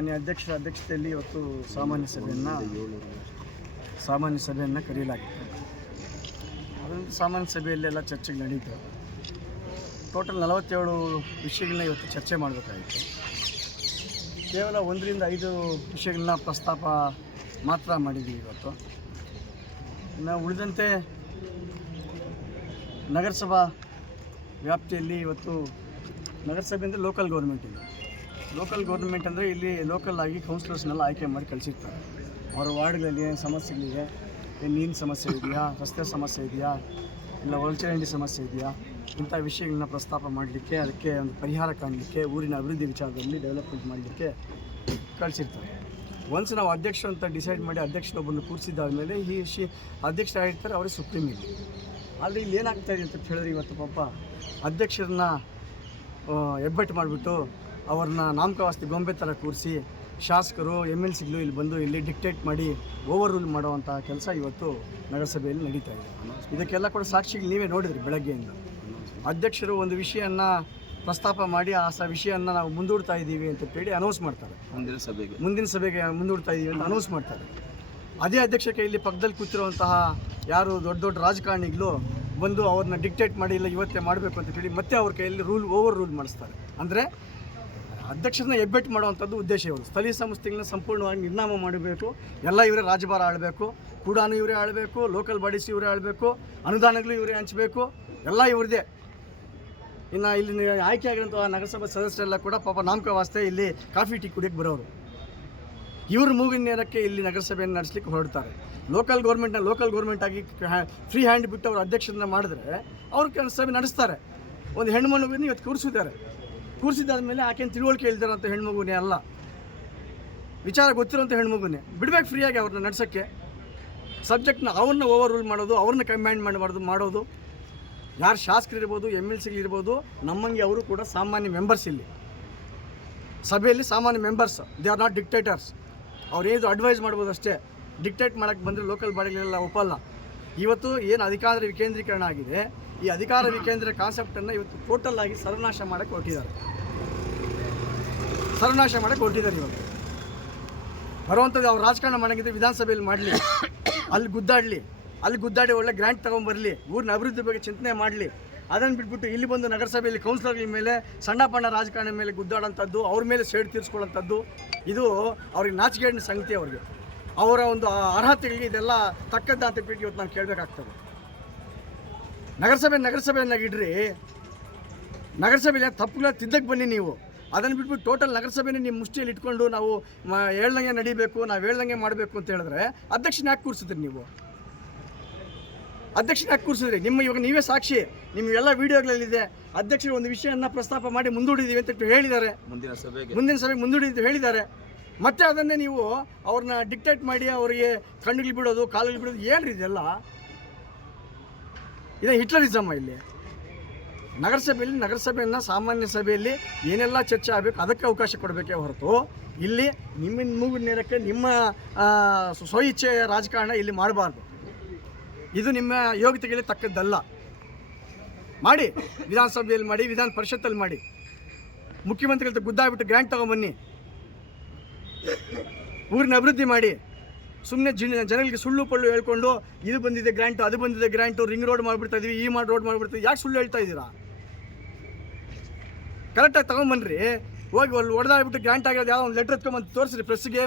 ಮಾನ್ಯ ಅಧ್ಯಕ್ಷರ ಅಧ್ಯಕ್ಷತೆಯಲ್ಲಿ ಇವತ್ತು ಸಾಮಾನ್ಯ ಸಭೆಯನ್ನು ಸಾಮಾನ್ಯ ಸಭೆಯನ್ನು ಕರೆಯಲಾಗಿತ್ತು ಅದೊಂದು ಸಾಮಾನ್ಯ ಸಭೆಯಲ್ಲಿ ಎಲ್ಲ ಚರ್ಚೆಗಳು ನಡೀತು ಟೋಟಲ್ ನಲವತ್ತೇಳು ವಿಷಯಗಳನ್ನ ಇವತ್ತು ಚರ್ಚೆ ಮಾಡಬೇಕಾಗಿತ್ತು. ಕೇವಲ ಒಂದರಿಂದ ಐದು ವಿಷಯಗಳನ್ನ ಪ್ರಸ್ತಾಪ ಮಾತ್ರ ಮಾಡಿದ್ವಿ ಇವತ್ತು. ಇನ್ನು ಉಳಿದಂತೆ ನಗರಸಭಾ ವ್ಯಾಪ್ತಿಯಲ್ಲಿ ಇವತ್ತು ನಗರಸಭೆ ಅಂದರೆ ಲೋಕಲ್ ಗೌರ್ಮೆಂಟಿಂದ ಲೋಕಲ್ ಗೌರ್ಮೆಂಟ್ ಅಂದರೆ ಇಲ್ಲಿ ಲೋಕಲ್ ಆಗಿ ಕೌನ್ಸಿಲರ್ಸ್ನೆಲ್ಲ ಆಯ್ಕೆ ಮಾಡಿ ಕಳಿಸಿರ್ತಾರೆ. ಅವರ ವಾರ್ಡ್ಗಳಲ್ಲಿ ಏನು ಸಮಸ್ಯೆಗಳಿದೆ ಏನು ನೀರಿನ ಸಮಸ್ಯೆ ಇದೆಯಾ? ರಸ್ತೆ ಸಮಸ್ಯೆ ಇದೆಯಾ? ಇಲ್ಲ ಒಳಚರಂಡಿ ಸಮಸ್ಯೆ ಇದೆಯಾ? ಇಂಥ ವಿಷಯಗಳನ್ನ ಪ್ರಸ್ತಾಪ ಮಾಡಲಿಕ್ಕೆ, ಅದಕ್ಕೆ ಒಂದು ಪರಿಹಾರ ಕಾಣಲಿಕ್ಕೆ, ಊರಿನ ಅಭಿವೃದ್ಧಿ ವಿಚಾರದಲ್ಲಿ ಡೆವಲಪ್ಮೆಂಟ್ ಮಾಡಲಿಕ್ಕೆ ಕಳಿಸಿರ್ತಾರೆ. ಒನ್ಸ್ ನಾವು ಅಧ್ಯಕ್ಷ ಅಂತ ಡಿಸೈಡ್ ಮಾಡಿ ಅಧ್ಯಕ್ಷನೊಬ್ಬನ್ನು ಕೂರಿಸಿದ್ದಾದಮೇಲೆ ಈ ವಿಷಯ ಅಧ್ಯಕ್ಷರಾಗಿರ್ತಾರೆ ಅವರೇ ಸುಪ್ರೀಂ ಇಲ್ಲಿ. ಆದರೆ ಇಲ್ಲಿ ಏನಾಗ್ತಾ ಇದೆ ಅಂತ ಹೇಳಿದ್ರೆ ಇವತ್ತು ಪಾಪ ಅಧ್ಯಕ್ಷರನ್ನ ಹೆಬ್ಬೆಟ್ಟು ಮಾಡಿಬಿಟ್ಟು ಅವ್ರನ್ನ ನಾಮಕಾವಾಸ್ತಿ ಗೊಂಬೆ ಥರ ಕೂರಿಸಿ ಶಾಸಕರು ಎಂ ಎಲ್ ಸಿಗಳು ಇಲ್ಲಿ ಬಂದು ಇಲ್ಲಿ ಡಿಕ್ಟೇಟ್ ಮಾಡಿ ಓವರ್ ರೂಲ್ ಮಾಡುವಂಥ ಕೆಲಸ ಇವತ್ತು ನಗರಸಭೆಯಲ್ಲಿ ನಡೀತಾ ಇದೆ. ಇದಕ್ಕೆಲ್ಲ ಕೂಡ ಸಾಕ್ಷಿಗಳು ನೀವೇ ನೋಡಿದ್ರಿ ಬೆಳಗ್ಗೆಯಿಂದ. ಅಧ್ಯಕ್ಷರು ಒಂದು ವಿಷಯನ ಪ್ರಸ್ತಾಪ ಮಾಡಿ ಆ ಸ ವಿಷಯನ ನಾವು ಮುಂದೂಡ್ತಾ ಇದ್ದೀವಿ ಅಂತ ಹೇಳಿ ಅನೌನ್ಸ್ ಮಾಡ್ತಾರೆ. ಮುಂದಿನ ಸಭೆಗೆ. ಮುಂದಿನ ಸಭೆಗೆ ಮುಂದೂಡ್ತಾ ಇದ್ದೀವಿ ಅಂತ ಅನೌನ್ಸ್ ಮಾಡ್ತಾರೆ. ಅದೇ ಅಧ್ಯಕ್ಷಕ್ಕೆ ಇಲ್ಲಿ ಪಕ್ಕದಲ್ಲಿ ಕೂತಿರುವಂತಹ ಯಾರು ದೊಡ್ಡ ದೊಡ್ಡ ರಾಜಕಾರಣಿಗಳು ಬಂದು ಅವ್ರನ್ನ ಡಿಕ್ಟೇಟ್ ಮಾಡಿ ಇಲ್ಲ ಇವತ್ತೇ ಮಾಡಬೇಕು ಅಂತ ಹೇಳಿ ಮತ್ತೆ ಅವ್ರ ಕೈಯಲ್ಲಿ ರೂಲ್ ಓವರ್ ರೂಲ್ ಮಾಡಿಸ್ತಾರೆ. ಅಂದರೆ ಅಧ್ಯಕ್ಷರನ್ನ ಹೆಬ್ಬೆಟ್ಟು ಮಾಡುವಂಥದ್ದು ಉದ್ದೇಶ ಇವರು. ಸ್ಥಳೀಯ ಸಂಸ್ಥೆಗಳನ್ನ ಸಂಪೂರ್ಣವಾಗಿ ನಿರ್ನಾಮ ಮಾಡಬೇಕು. ಎಲ್ಲ ಇವರೇ ರಾಜಭಾರ ಆಳಬೇಕು. ಕೂಡಾನು ಇವರೇ ಆಳಬೇಕು. ಲೋಕಲ್ ಬಾಡೀಸ್ ಇವರೇ ಆಳಬೇಕು. ಅನುದಾನಗಳು ಇವರೇ ಹಂಚಬೇಕು. ಎಲ್ಲ ಇವ್ರದ್ದೇ. ಇನ್ನು ಇಲ್ಲಿ ಆಯ್ಕೆಯಾಗಿರುವಂಥ ನಗರಸಭಾ ಸದಸ್ಯರೆಲ್ಲ ಕೂಡ ಪಾಪ ನಾಮಕವಾಸ್ತೆ ಇಲ್ಲಿ ಕಾಫಿ, ಟೀ ಕುಡಿಯೋಕ್ಕೆ ಬರೋರು. ಇವರು ಮೂಗಿನ ನೇರಕ್ಕೆ ಇಲ್ಲಿ ನಗರಸಭೆಯನ್ನು ನಡೆಸಲಿಕ್ಕೆ ಹೊರಡ್ತಾರೆ. ಲೋಕಲ್ ಗೌರ್ಮೆಂಟ್ನ ಲೋಕಲ್ ಗೌರ್ಮೆಂಟ್ ಆಗಿ ಫ್ರೀ ಹ್ಯಾಂಡ್ ಬಿಟ್ಟು ಅವರು ಅಧ್ಯಕ್ಷರನ್ನ ಮಾಡಿದ್ರೆ ಅವ್ರ ಸಭೆ ನಡೆಸ್ತಾರೆ. ಒಂದು ಹೆಣ್ಣು ಮಗುವಿನ ಇವತ್ತು ಕೂರಿಸಿದ್ದಾರೆ ಕೂರಿಸಿದಾದ್ಮೇಲೆ ಆಕೆನ ತಿಳುವಳಿಕೆ ಅಂತ ಹೆಣ್ಮಗುನೇ ಅಲ್ಲ. ವಿಚಾರ ಗೊತ್ತಿರೋಂಥ ಹೆಣ್ಮಗುನೇ. ಬಿಡ್ಬೇಕು ಫ್ರೀಯಾಗಿ ಅವ್ರನ್ನ ನಡೆಸೋಕ್ಕೆ. ಸಬ್ಜೆಕ್ಟ್ನ ಅವ್ರನ್ನ ಓವರ್ ರೂಲ್ ಮಾಡೋದು, ಅವ್ರನ್ನ ಕಮ್ಯಾಂಡ್ ಮಾಡಬಾರ್ದು, ಮಾಡೋದು. ಯಾರು ಶಾಸಕರಿರ್ಬೋದು ಎಂ ಎಲ್ ಸಿಗಳಿರ್ಬೋದು ನಮ್ಮಂಗೆ ಅವರು ಕೂಡ ಸಾಮಾನ್ಯ ಮೆಂಬರ್ಸ್ ಇಲ್ಲಿ. ಸಭೆಯಲ್ಲಿ ಸಾಮಾನ್ಯ members they are not dictators ಏನು ಅಡ್ವೈಸ್ ಮಾಡ್ಬೋದು ಅಷ್ಟೇ. ಡಿಕ್ಟೇಟ್ ಮಾಡೋಕ್ಕೆ ಬಂದರೆ ಲೋಕಲ್ ಬಾಡಿಗಳೆಲ್ಲ ಒಪ್ಪಲ್ಲ. ಇವತ್ತು ಏನು ಅಧಿಕಾರ ವಿಕೇಂದ್ರೀಕರಣ ಆಗಿದೆ ಈ ಅಧಿಕಾರ ವಿಕೇಂದ್ರ ಕಾನ್ಸೆಪ್ಟನ್ನು ಇವತ್ತು ಟೋಟಲ್ ಆಗಿ ಸರ್ವನಾಶ ಮಾಡಕ್ಕೆ ಹೊರಟಿದ್ದಾರೆ. ಸರ್ವನಾಶ ಮಾಡಕ್ಕೆ ಹೊರಟಿದ್ದಾರೆ ಇವತ್ತು ಬರುವಂಥದ್ದು ಅವ್ರು ರಾಜಕಾರಣ ಮಾಡಂಗಿದ್ರೆ ವಿಧಾನಸಭೆಯಲ್ಲಿ ಮಾಡಲಿ, ಅಲ್ಲಿ ಗುದ್ದಾಡಲಿ, ಅಲ್ಲಿ ಗುದ್ದಾಡಿ ಒಳ್ಳೆ ಗ್ರ್ಯಾಂಟ್ ತೊಗೊಂಬರಲಿ, ಊರಿನ ಅಭಿವೃದ್ಧಿ ಬಗ್ಗೆ ಚಿಂತನೆ ಮಾಡಲಿ, ಅದನ್ನು ಬಿಟ್ಬಿಟ್ಟು ಇಲ್ಲಿ ಬಂದು ನಗರಸಭೆಯಲ್ಲಿ ಕೌನ್ಸಿಲರ್ಗಳ ಮೇಲೆ, ಸಣ್ಣ ಪಣ್ಣ ರಾಜಕಾರಣ ಮೇಲೆ ಗುದ್ದಾಡೋಂಥದ್ದು, ಅವ್ರ ಮೇಲೆ ಸೇಡ್ ತೀರಿಸ್ಕೊಳ್ಳೋಂಥದ್ದು, ಇದು ಅವ್ರಿಗೆ ನಾಚಿಕೆ ಸಂಗತಿ ಅವ್ರಿಗೆ. ಅವರ ಒಂದು ಅರ್ಹತೆಗಳಿಗೆ ಇದೆಲ್ಲ ತಕ್ಕದ್ದ ಅಂತ ಬಿಟ್ಟು ಇವತ್ತು ನಾನು ಕೇಳಬೇಕಾಗ್ತದೆ. ನಗರಸಭೆ ನಗರಸಭೆಯನ್ನಾಗಿ ಇಡ್ರಿ ನಗರಸಭೆಯಲ್ಲಿ ತಪ್ಪುಗಳ ತಿದ್ದಕ್ಕೆ ಬನ್ನಿ ನೀವು. ಅದನ್ನು ಬಿಟ್ಬಿಟ್ಟು ಟೋಟಲ್ ನಗರಸಭೆನೇ ನಿಮ್ಮ ಮುಷ್ಟಿಯಲ್ಲಿ ಇಟ್ಕೊಂಡು ನಾವು ಹೇಳ್ದಂಗೆ ನಡಿಬೇಕು ನಾವು ಹೇಳ್ದಂಗೆ ಮಾಡಬೇಕು ಅಂತ ಹೇಳಿದ್ರೆ ಅಧ್ಯಕ್ಷನ ಯಾಕೆ ಕೂರಿಸಿದ್ರಿ ನೀವು? ಅಧ್ಯಕ್ಷನ ಯಾಕೆ ಕೂರಿಸಿದ್ರಿ? ನಿಮ್ಮ ಇವಾಗ ನೀವೇ ಸಾಕ್ಷಿ. ನಿಮ್ಮ ಎಲ್ಲ ವಿಡಿಯೋಗಳಲ್ಲಿದೆ. ಅಧ್ಯಕ್ಷರು ಒಂದು ವಿಷಯವನ್ನು ಪ್ರಸ್ತಾಪ ಮಾಡಿ ಮುಂದೂಡಿದ್ದೀವಿ ಅಂತ ಹೇಳಿದ್ದಾರೆ. ಮುಂದಿನ ಸಭೆಗೆ. ಮುಂದಿನ ಸಭೆಗೆ ಮುಂದೂಡಿದ್ದು ಹೇಳಿದ್ದಾರೆ. ಮತ್ತೆ ಅದನ್ನೇ ನೀವು ಅವ್ರನ್ನ ಡಿಕ್ಟೇಟ್ ಮಾಡಿ ಅವರಿಗೆ ಕಣ್ಣುಗಳು ಬಿಡೋದು ಕಾಲುಗಳು ಬಿಡೋದು ಏನ್ರಿ ಇದೆಲ್ಲ? ಇದೇ ಹಿಟ್ಲರಿಸಮ್ ಇಲ್ಲಿ. ನಗರಸಭೆಯಲ್ಲಿ, ನಗರಸಭೆಯನ್ನು ಸಾಮಾನ್ಯ ಸಭೆಯಲ್ಲಿ ಏನೆಲ್ಲ ಚರ್ಚೆ ಆಗಬೇಕು, ಅದಕ್ಕೆ ಅವಕಾಶ ಕೊಡಬೇಕೇ ಹೊರತು ಇಲ್ಲಿ ನಿಮ್ಮ ಮೂಗು ನೇರಕ್ಕೆ ನಿಮ್ಮ ಸ್ವಇಚ್ಛೆ ಸ್ವ ಇಚ್ಛೆ ರಾಜಕಾರಣ ಇಲ್ಲಿ ಮಾಡಬಾರ್ದು. ಇದು ನಿಮ್ಮ ಯೋಗ್ಯತೆಗೆ ತಕ್ಕದ್ದಲ್ಲ. ಮಾಡಿ, ವಿಧಾನಸಭೆಯಲ್ಲಿ ಮಾಡಿ, ವಿಧಾನ ಪರಿಷತ್ತಲ್ಲಿ ಮಾಡಿ. ಮುಖ್ಯಮಂತ್ರಿಗಳ ಗುದ್ದಾಗ್ಬಿಟ್ಟು ಗ್ರ್ಯಾಂಡ್ ತೊಗೊಂಬನ್ನಿ ಊರಿನ ಅಭಿವೃದ್ಧಿ ಮಾಡಿ. ಸುಮ್ಮನೆ ಜನ ಜನಗಳಿಗೆ ಸುಳ್ಳು ಪಳ್ಳು ಹೇಳ್ಕೊಂಡು, ಇದು ಬಂದಿದೆ ಗ್ರ್ಯಾಂಟು ಅದು ಬಂದಿದೆ ಗ್ರ್ಯಾಂಟು ರಿಂಗ್ ರೋಡ್ ಮಾಡಿಬಿಡ್ತಾ ಇದೀವಿ, ಈ ಮಾಡಿ ರೋಡ್ ಮಾಡಿಬಿಡ್ತೀವಿ ಯಾಕೆ ಸುಳ್ಳು ಹೇಳ್ತಾ ಇದ್ದೀರಾ? ಕರೆಕ್ಟಾಗಿ ತಗೊಂಬನ್ರಿ ಹೋಗಿ ಅಲ್ಲಿ ಹೊಡೆದಾಗ್ಬಿಟ್ಟು ಗ್ರ್ಯಾಂಟ್ ಆಗಿರೋದು ಯಾವ ಒಂದು ಲೆಟ್ರ್ ಎತ್ಕೊಂಬಂದು ತೋರಿಸ್ರಿ ಪ್ರೆಸ್ಸಿಗೆ